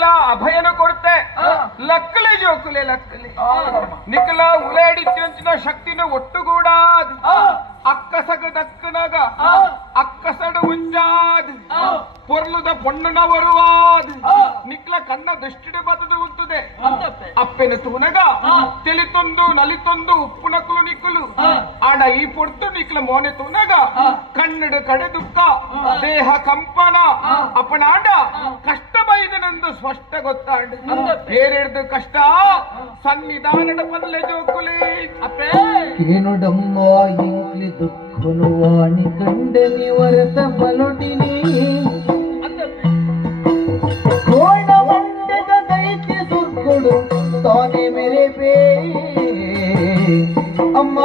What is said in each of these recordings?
ನಿಖಲ ಅಭಯನ ಕೊಡ್ತೆ ಲಕ್ಕಲೆ ಜೋಕುಲೆ ಲಕ್ಕಲೆ ನಿಖಲ ಉಲೇಡಿಚ್ಚಿನ ಶಕ್ತಿನ ಒಟ್ಟುಗೂಡಾದ್ ಅಕ್ಕಸಗ ದಕ್ಕನಗ ಅಕ್ಕಸಡ ಉಂಜಾದ್ ಪೊರ್ಲುದ ಪೊಣ್ಣನ ಬರುವಾದ್ ನಿಕ್ಲ ಕಣ್ಣ ದೃಷ್ಟಿಡೆ ಬತದ ಉಂಟುದೆ ಅಪ್ಪೆನ ತೂನಗ ತಿಳಿತೊಂದು ನಲಿತೊಂದು ಉಪ್ಪು ನಕುಲು ನಿಕ್ಕುಲು ಆಡ ಈ ಪೊಡ್ತು ನಿಕ್ಲ ಮೋನೆ ತೂನಗ ಕಣ್ಣಡು ಕಡೆ ದುಃಖ ದೇಹ ಕಂಪನ ಅಪ್ಪನಾಡ ಕಷ್ಟ ಬೈದನೆಂದು ಸ್ಪಷ್ಟ ಗೊತ್ತಾಂಡು ಬೇರೆಡ್ದು ಕಷ್ಟ ಸನ್ನಿಧಾನದ ಬದಲೆ ಜೋಕುಲಿ ಅಪ್ಪೆ ಕೇನುಡಮ್ಮ ಇಂಕ್ಲಿ ದುಃಖನು ವಾಣಿ ಕಂಡನಿ ವರತ ಬಲೊಡಿನಿ ಕೋಣ ಮಂಡದ ದೈತ್ಯ ಸುರ್ಗುಡು ತಾನೆ ಮೇರೆ ಬೇ ಅಮ್ಮ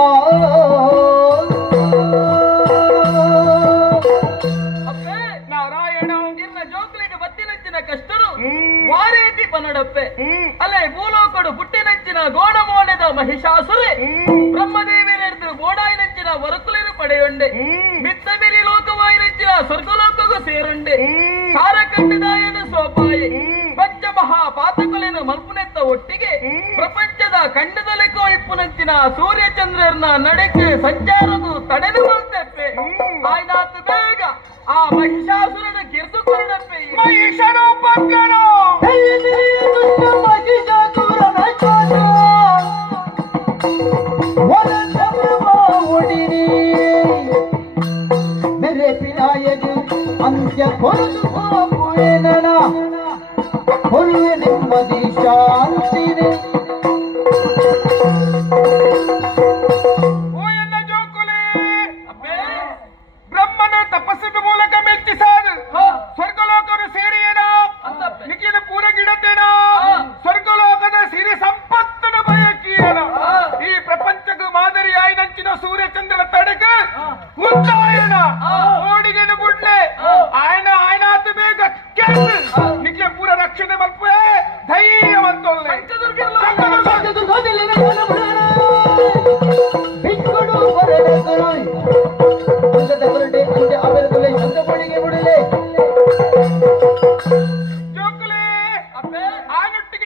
ಕಷ್ಟರು ವಾರೇತಿ ಪನ್ನಡಪ್ಪೆ ಅಲ್ಲೇ ಭೂಲೋಕಡು ಪುಟ್ಟಿನಂಚಿನ ಗೋಡಮೋಣದ ಮಹಿಷಾಸುರೆ ಬ್ರಹ್ಮದೇವಿನೆಂದು ಗೋಡಾಯಿನಂಚಿನ ವರಕುಲಿನ ಪಡೆಯೊಂಡೆ ಮಿತ್ತ ಬಿರಿ ಲೋಕವಾಯಿನಂಚಿನ ಸ್ವರ್ಗಲೋಕಗೂ ಸೇರುಂಡೆ ಸಾರಕಂಡದಾಯನ ಸೋಪಾಯಿ ಪಂಚಮಹಾ ಪಾತಕುಲಿನ ಮಲ್ಪುನೆತ್ತ ಒಟ್ಟಿಗೆ ಪ್ರಪಂಚದ ಖಂಡದಲೆಕ್ಕೋ ಇಪ್ಪುನಂಚಿನ ಸೂರ್ಯ ಚಂದ್ರನ ನಡೆಕೆ ಸಂಚಾರದು ತಡೆದು ಬರ್ತಪ್ಪೆ ಆಯ್ನಾತು ಬೇಗ ಆ ಮಹಿಷಾಸುರನ ಕಿರ್ದು ಕೊರಡಪ್ಪೆ ಮಹಿಷನು ಪಕ್ಕನು